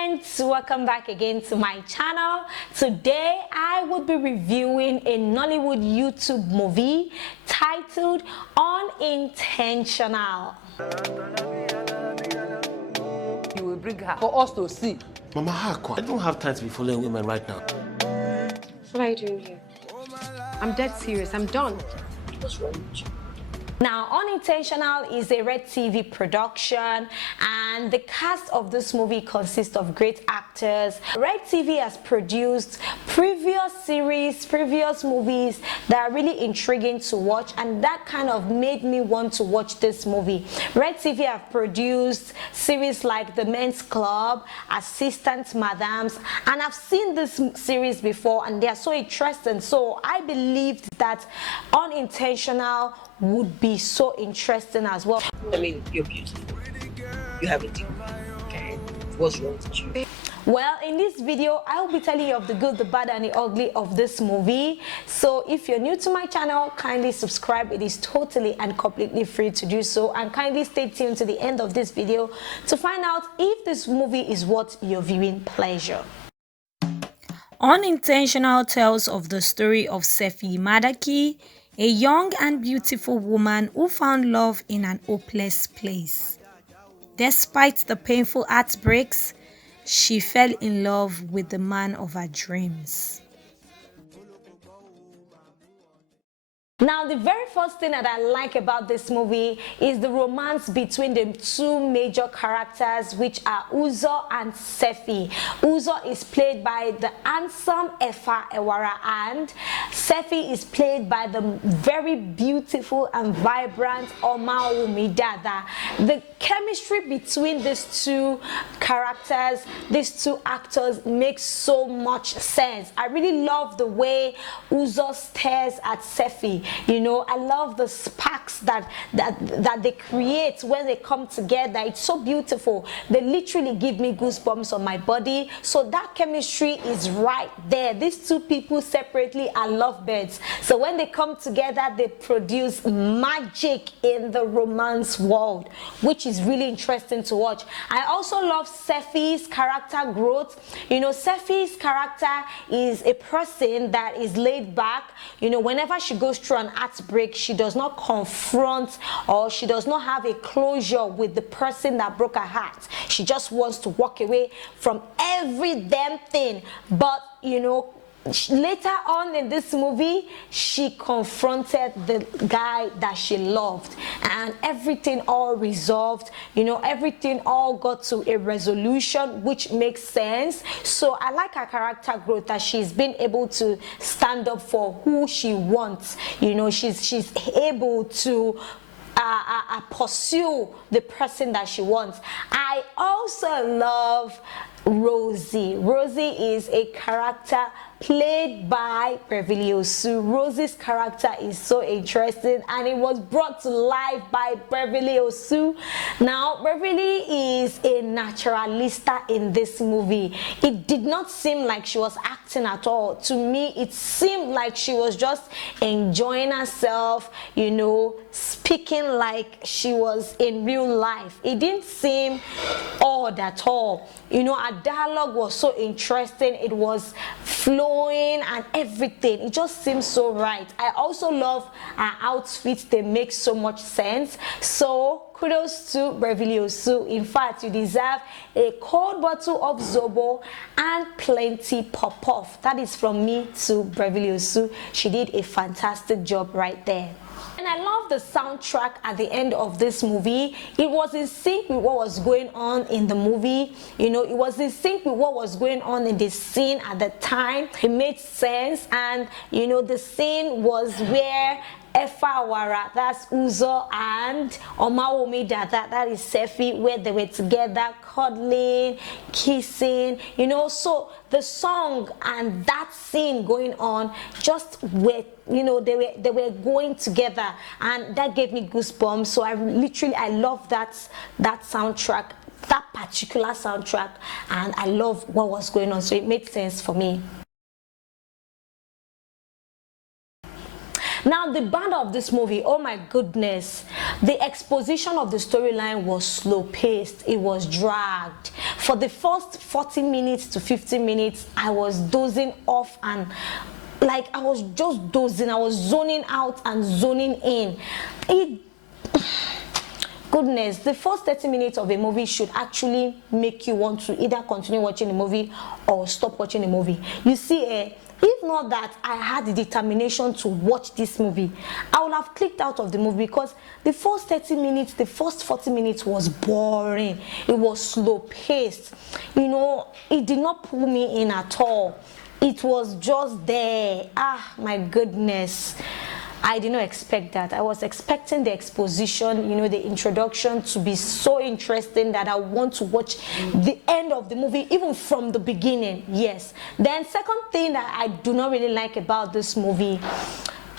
friends, welcome back again to my channel. Today I will be reviewing a Nollywood YouTube movie titled Unintentional. You will bring her for us to see. Mama, I don't have time to be following women right now. What are you doing here? I'm dead serious. I'm done. What's wrong with you? Now, Unintentional is a Redtv production, and the cast of this movie consists of great actors. Redtv has produced previous series, previous movies that are really intriguing to watch, and that kind of made me want to watch this movie. Redtv have produced series like The Men's Club, Assistant Madams, and I've seen this series before, and they are so interesting. So I believed that Unintentional would be so interesting as well. I mean, you're beautiful. You have a deep, okay? What's wrong with you? Well, in this video, I will be telling you of the good, the bad, and the ugly of this movie. So if you're new to my channel, kindly subscribe. It is totally and completely free to do so. And kindly stay tuned to the end of this video to find out if this movie is worth your viewing pleasure. Unintentional tells of the story of Sefi Madaki, a young and beautiful woman who found love in an hopeless place. Despite the painful heartbreaks, she fell in love with the man of her dreams. Now, the very first thing that I like about this movie is the romance between the two major characters, which are Uzo and Sefi. Uzo is played by the handsome Efa Ewara, and Sefi is played by the very beautiful and vibrant Omawunmi Dada. The chemistry between these two characters, these two actors, makes so much sense. I really love the way Uzo stares at Sefi. You know, I love the sparks that they create when they come together. It's so beautiful. They literally give me goosebumps on my body. So that chemistry is right there. These two people separately are lovebirds. So when they come together, they produce magic in the romance world, which is really interesting to watch. I also love Sefi's character growth. You know, Sefi's character is a person that is laid back. You know, whenever she goes through an heartbreak, she does not confront, or she does not have a closure with the person that broke her heart. She just wants to walk away from every damn thing. But you know, later on in this movie, she confronted the guy that she loved, and everything all resolved. You know, everything all got to a resolution, which makes sense. So I like her character growth, that she's been able to stand up for who she wants. You know, she's able to pursue the person that she wants. I also love Rosie. Rosie is a character played by Beverley. Rosie's character is so interesting, and it was brought to life by Beverley. Now, Beverley is a naturalista in this movie. It did not seem like she was acting at all. To me, it seemed like she was just enjoying herself, you know, speaking like she was in real life. It didn't seem odd at all. You know, our dialogue was so interesting. It was flowing and everything. It just seems so right. I also love our outfits. They make so much sense. So kudos to Beverley. In fact, you deserve a cold bottle of Zobo and plenty pop-off. That is from me to Beverley. She did a fantastic job right there. And I love the soundtrack at the end of this movie. It was in sync with what was going on in the movie. You know, it was in sync with what was going on in the scene at the time. It made sense. And, you know, the scene was where Efa Ewara, that's Uzo, and Omawunmi Dada, that is Sefi, where they were together, cuddling, kissing, you know. So the song and that scene going on just were, you know, they were going together, and that gave me goosebumps. So I love that soundtrack, that particular soundtrack, and I love what was going on. So it made sense for me. Now, the banner of this movie, oh my goodness, the exposition of the storyline was slow-paced. It was dragged. For the first 40 minutes to 50 minutes, I was dozing off and like I was just dozing. I was zoning out and zoning in. Goodness, the first 30 minutes of a movie should actually make you want to either continue watching the movie or stop watching the movie. You see, if not that I had the determination to watch this movie, I would have clicked out of the movie because the first 30 minutes, the first 40 minutes was boring. It was slow paced. You know, it did not pull me in at all. It was just there. Ah, my goodness. I did not expect that. I was expecting the exposition, you know, the introduction to be so interesting that I want to watch the end of the movie, even from the beginning. Yes. Then second thing that I do not really like about this movie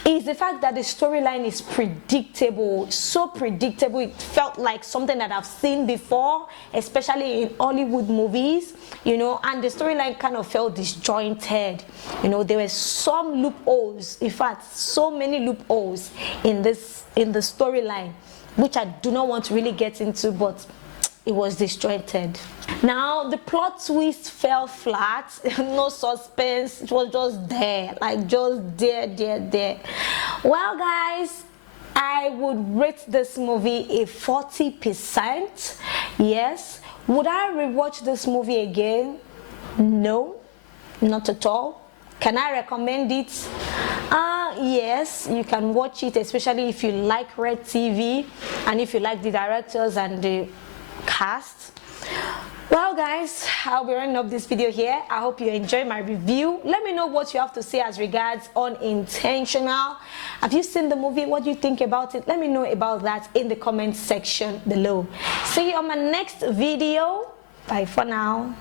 is the fact that the storyline is predictable, so predictable. It felt like something that I've seen before, especially in Hollywood movies, you know, and the storyline kind of felt disjointed. You know, there were some loopholes, in fact, so many loopholes in the storyline, which I do not want to really get into, but it was disjointed. Now, the plot twist fell flat. No suspense. It was just there, like just there. Well, guys, I would rate this movie a 40%. Yes. Would I rewatch this movie again? No, not at all. Can I recommend it? Yes, you can watch it, especially if you like Redtv and if you like the directors and the cast. Well, guys, I'll be running up this video here. I hope you enjoy my review. Let me know what you have to say as regards Unintentional. Have you seen the movie? What do you think about it? Let me know about that in the comment section below. See you on my next video. Bye for now.